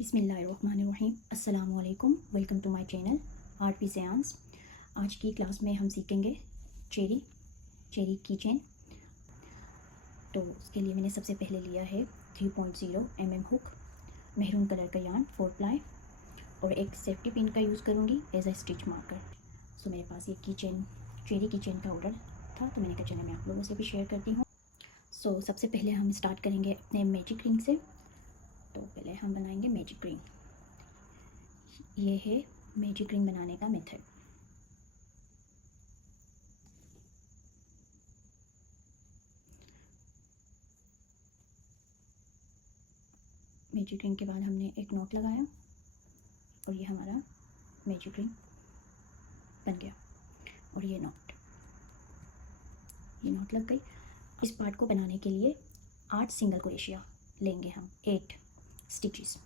बिस्मिल्लाहिर्रहमानिर्रहीम। अस्सलाम वालेकुम। Welcome to my channel art P science. आज की क्लास में हम सीखेंगे चेरी की चेन। तो उसके लिए मैंने सबसे पहले लिया है 3.0 हुक, मेहरून कलर का यार्न 4 प्लाई और एक सेफ्टी पिन का यूज़ करूँगी एज अ स्टिच मार्कर। सो मेरे पास ये चेरी की चेन का ऑर्डर था, तो मैंने कहा चलिए मैं आप लोगों से भी शेयर करती हूँ। सो सबसे पहले हम स्टार्ट करेंगे अपने मैजिक रिंग से। तो पहले हम बनाएंगे मैजिक रिंग। ये है मैजिक रिंग बनाने का मेथड। मैजिक रिंग के बाद हमने एक नॉट लगाया और ये हमारा मैजिक रिंग बन गया। और ये नॉट लग गई। इस पार्ट को बनाने के लिए 8 सिंगल क्रोशिया लेंगे हम, 8 स्टिचेस।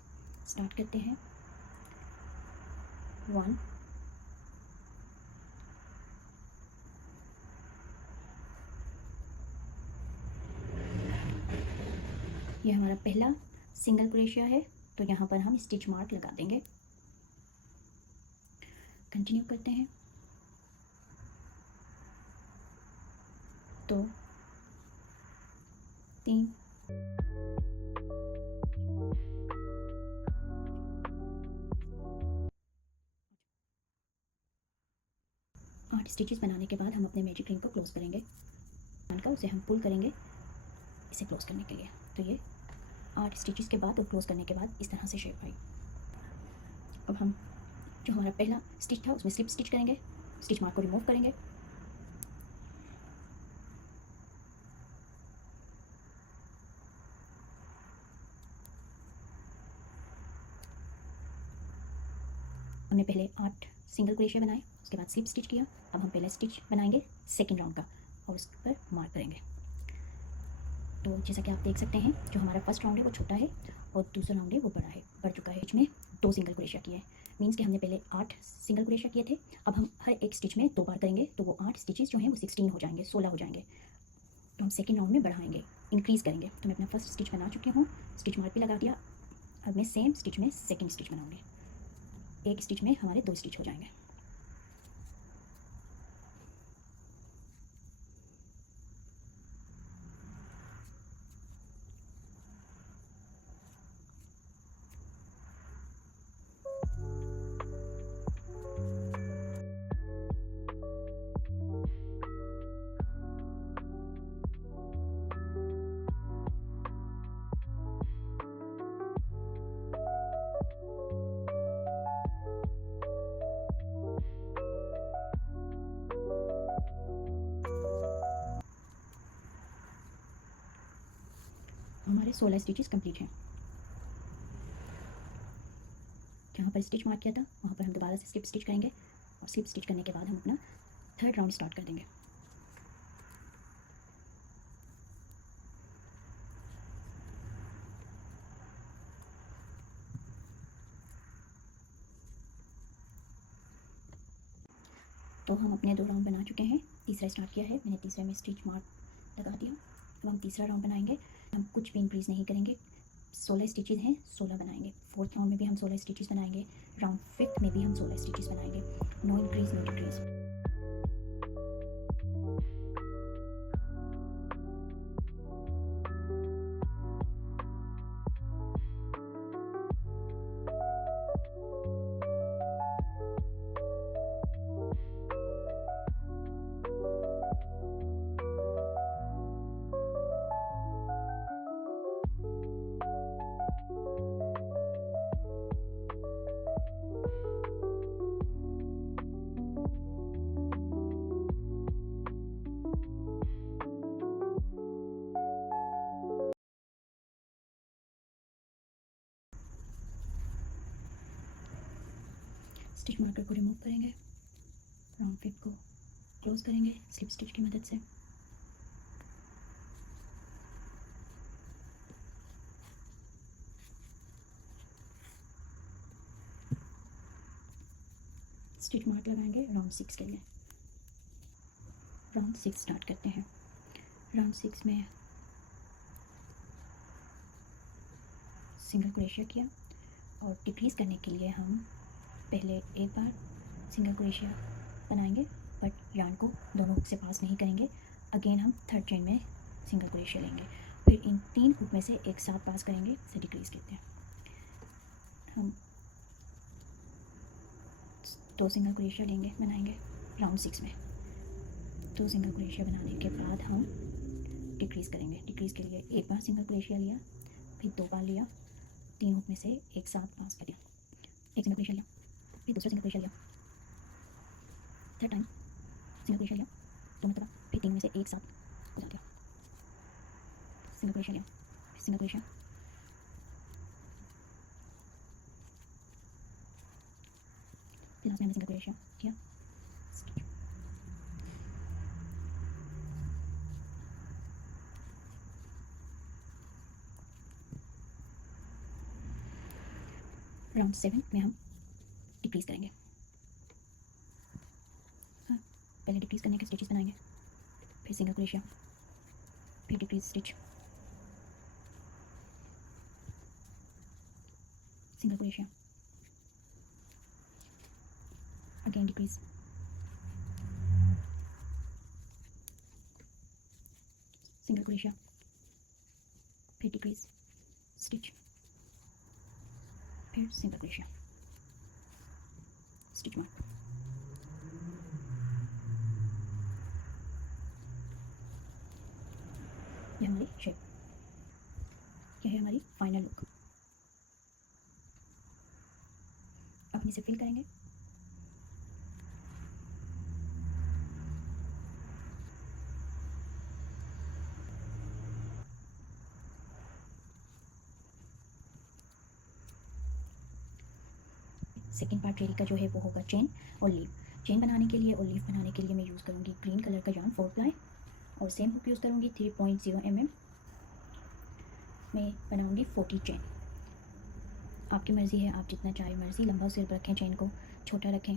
स्टार्ट करते हैं। 1, ये हमारा पहला सिंगल क्रोशिया है, तो यहाँ पर हम स्टिच मार्क लगा देंगे। कंटिन्यू करते हैं। 2, 3, 8 स्टिचेस बनाने के बाद हम अपने मैजिक रिंग को क्लोज करेंगे। उसे हम पुल करेंगे इसे क्लोज करने के लिए। तो ये 8 स्टिचेस के बाद और क्लोज करने के बाद इस तरह से शेप आई। अब हम जो हमारा पहला स्टिच था उसमें स्लिप स्टिच करेंगे, स्टिच मार्क को रिमूव करेंगे। हमने पहले 8 सिंगल क्रोशिया बनाए, उसके बाद स्लिप स्टिच किया। अब हम पहले स्टिच बनाएंगे सेकंड राउंड का और उस पर मार्क करेंगे। तो जैसा कि आप देख सकते हैं, जो हमारा फर्स्ट राउंड है वो छोटा है और दूसरा राउंड है वो बड़ा है, बढ़ चुका है। इसमें 2 सिंगल क्रोशिया किए हैं, मीन्स कि हमने पहले 8 सिंगल क्रोशिया किए थे। अब हम हर एक स्टिच में 2 बार करेंगे, तो वो 8 स्टिचेस जो हैं वो 16 हो जाएंगे, 16 हो जाएंगे। तो हम सेकेंड राउंड में बढ़ाएंगे, इंक्रीज़ करेंगे। तो मैं अपना फर्स्ट स्टिच बना चुकी हूँ, स्टिच मार्क भी लगा दिया। अब मैं सेम स्टिच में सेकेंड स्टिच बनाऊँगी। एक स्टिच में हमारे 2 स्टिच हो जाएंगे। हमारे 16 स्टिचेस कंप्लीट हैं। जहाँ पर स्टिच मार्क किया था वहाँ पर हम दोबारा से स्लिप स्टिच करेंगे और स्लिप स्टिच करने के बाद हम अपना थर्ड राउंड स्टार्ट कर देंगे। तो हम अपने 2 राउंड बना चुके हैं, तीसरा स्टार्ट किया है मैंने, तीसरे में स्टिच मार्क लगा दिया। अब हम तीसरा राउंड बनाएंगे। हम कुछ भी इंक्रीज़ नहीं करेंगे, 16 स्टिचेस हैं, 16 बनाएंगे। फोर्थ राउंड में भी हम 16 स्टिचेस बनाएंगे, राउंड फिफ्थ में भी हम 16 स्टिचेस बनाएंगे। No increase no decrease. Stitch marker को रिमूव करेंगे, राउंड फिफ्थ को क्लोज करेंगे स्लिप स्टिच की मदद से। स्टिच मार्क लगाएंगे राउंड 6 के लिए। राउंड 6 स्टार्ट करते हैं। राउंड 6 में सिंगल क्रोशिया किया और डिक्रीज़ करने के लिए हम पहले एक बार सिंगल क्रोशिया बनाएंगे, बट यार्न को दोनों हुक से पास नहीं करेंगे। अगेन हम थर्ड चेन में सिंगल क्रोशिया लेंगे, फिर इन 3 हुक में से एक साथ पास करेंगे, इसे डिक्रीज़ कहते हैं। हम 2 सिंगल क्रोशिया लेंगे, बनाएंगे राउंड 6 में। 2 सिंगल क्रोशिया बनाने के बाद हम डिक्रीज़ करेंगे। डिक्रीज़ के लिए एक बार सिंगल क्रोशिया लिया, फिर 2 बार लिया, 3 हुक में से एक साथ पास कर दिया, एक सिंगल क्रोशिया लिया, फिर दूसरा सिंगल क्रोशिया लिया, थर्ड टाइम सिंगल क्रोशिया लिया, 2 मरतबा, फिर 3 में से एक साथ उतार दिया, सिंगल क्रोशिया लिया, सिंगल क्रोशिया, फिर लास्ट में हमने सिंगल क्रोशिया किया, राउंड 7 में हम डिक्रीज़ करेंगे। हाँ, पहले डिक्रीज़ करने के स्टिचेस बनाएंगे, फिर सिंगल क्रोशिया, फिर decrease stitch, single crochet, again decrease, single crochet, फिर डिक्रीज़ स्टिच, फिर सिंगल क्रोशिया, स्टिच मार्क। यह हमारी शेप, यह है हमारी फाइनल लुक। अब हम इसे फिल करेंगे। सेकेंड पार्ट चेरी का जो है वो होगा चेन और लीव। चेन बनाने के लिए और लीव बनाने के लिए मैं यूज़ करूँगी ग्रीन कलर का यार्न 4 प्लाई और सेम हुक यूज़ करूँगी 3.0 mm। मैं बनाऊँगी 40 चेन। आपकी मर्ज़ी है, आप जितना चाहे मर्ज़ी लंबा सिर्फ रखें, चेन को छोटा रखें,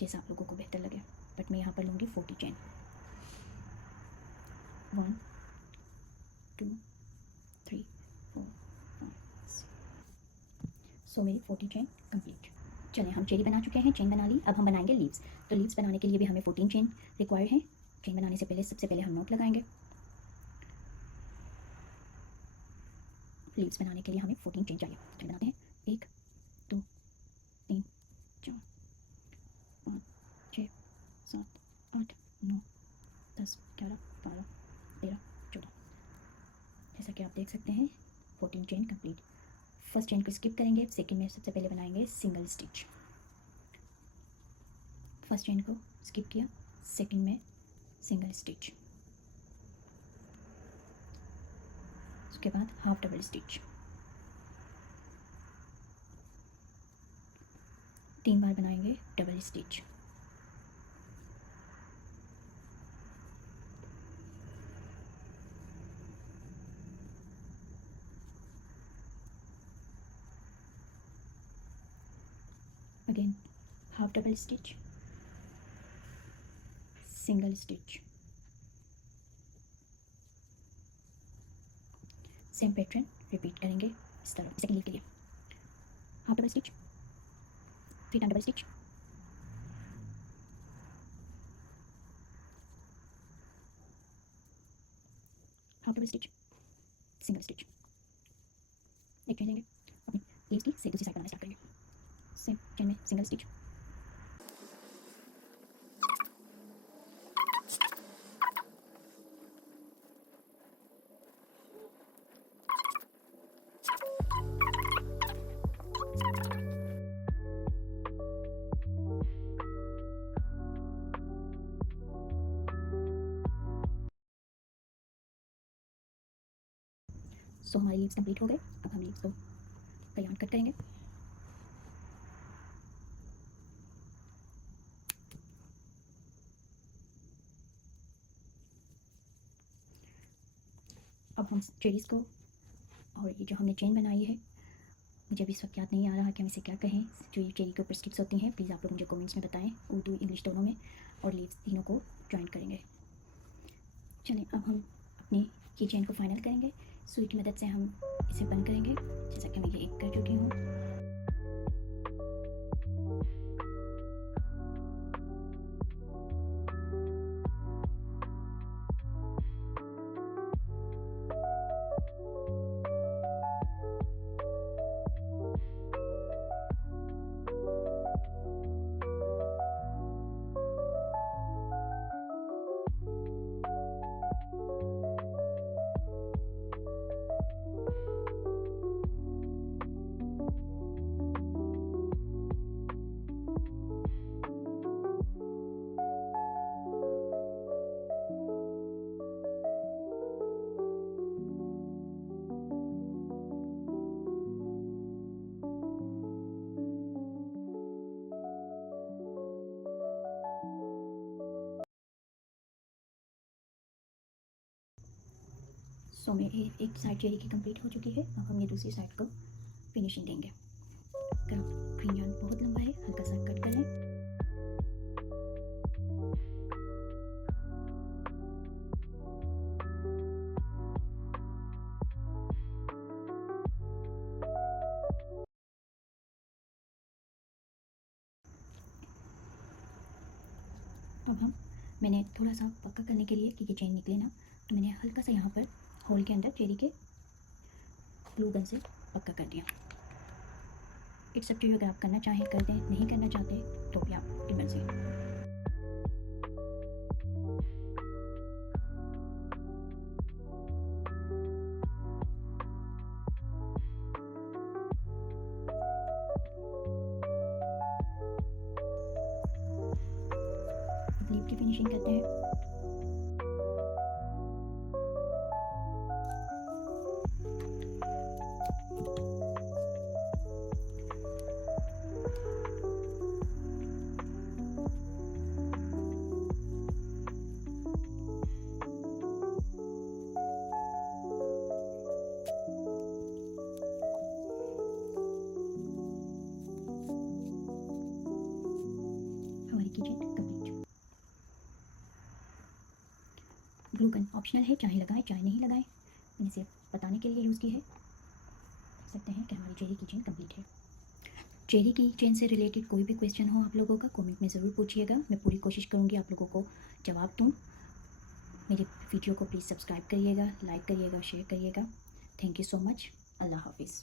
जैसा आप लोगों को बेहतर लगे, बट मैं यहाँ पर लूँगी 40 चेन। 1 2 3 4 5 सो मेरी 40 चेन कंप्लीट। चलें, हम चेरी बना चुके हैं, चेन बना ली। अब हम बनाएंगे लीव्स। तो लीव्स बनाने के लिए भी हमें 14 चेन रिक्वायर्ड है। चेन बनाने से पहले सबसे पहले हम नॉट लगाएंगे। लीव्स बनाने के लिए हमें 14 चेन चाहिए। चेन बनाते हैं। 1 2 3 4 5 6 7 8 9 10 11 12 13 14। जैसा कि आप देख सकते हैं 14 चेन कंप्लीट। फर्स्ट चेन को स्किप करेंगे, सेकंड में सबसे पहले बनाएंगे सिंगल स्टिच। फर्स्ट चेन को स्किप किया, सेकंड में सिंगल स्टिच, उसके बाद हाफ डबल स्टिच। 3 बार बनाएंगे double stitch. Again half double stitch, single stitch. Same pattern repeat करेंगे इस तरह। सेकंड लीव के लिए हाफ डबल स्टिच, फिर double stitch, half double stitch, single stitch. एक चेन लेंगे, अपनी लीव्स की से दूसरी साइड बनाना स्टार्ट करेंगे। सेम चेन में सिंगल स्टिच, सो हमारी लीव्स कंप्लीट हो गए। अब हम लीव्स को यार्न कट करेंगे। अब हम चेरीज़ को और ये जो हमने चेन बनाई है, मुझे अभी इस वक्त याद नहीं आ रहा कि हम इसे क्या कहें। जो ये चेरी के ऊपर स्टिक्स होती हैं, प्लीज़ आप लोग मुझे कमेंट्स में बताएं, उर्दू इंग्लिश दोनों में। और लीव्स तीनों को जॉइन करेंगे। चलें, अब हम अपनी की चेन को फाइनल करेंगे। सुई की मदद से हम इसे बंद करेंगे, जैसा कि मैं ये एक कर चुकी हूँ। सो मैं एक साइड चेरी की कंप्लीट हो चुकी है। अब हम ये दूसरी साइड को फिनिशिंग देंगे। अगर ग्रीन यार्न बहुत लंबा है, हल्का सा कट कर लें। अब मैंने थोड़ा सा पक्का करने के लिए कि ये चेन निकले ना, तो मैंने हल्का सा यहाँ पर होल के अंदर चेरी के ग्लू गन से पक्का कर दिया। इट्स अप टू यू, अगर आप करना चाहें कर दें, नहीं करना चाहते तो भी आप मर्जी। लीफ की फिनिशिंग करते हैं। हमारी keychain complete. Glue gun optional है, चाहे लगाएं चाहे नहीं लगाएं, मैंने सिर्फ बताने के लिए यूज़ की है। देख सकते हैं कि हमारी चेरी की चेन कंप्लीट है। चेरी की चेन से रिलेटेड कोई भी क्वेश्चन हो आप लोगों का, कमेंट में ज़रूर पूछिएगा। मैं पूरी कोशिश करूँगी आप लोगों को जवाब दूँ। मेरे वीडियो को प्लीज़ सब्सक्राइब करिएगा, लाइक करिएगा, शेयर करिएगा। Thank you so much. अल्लाह हाफिज़।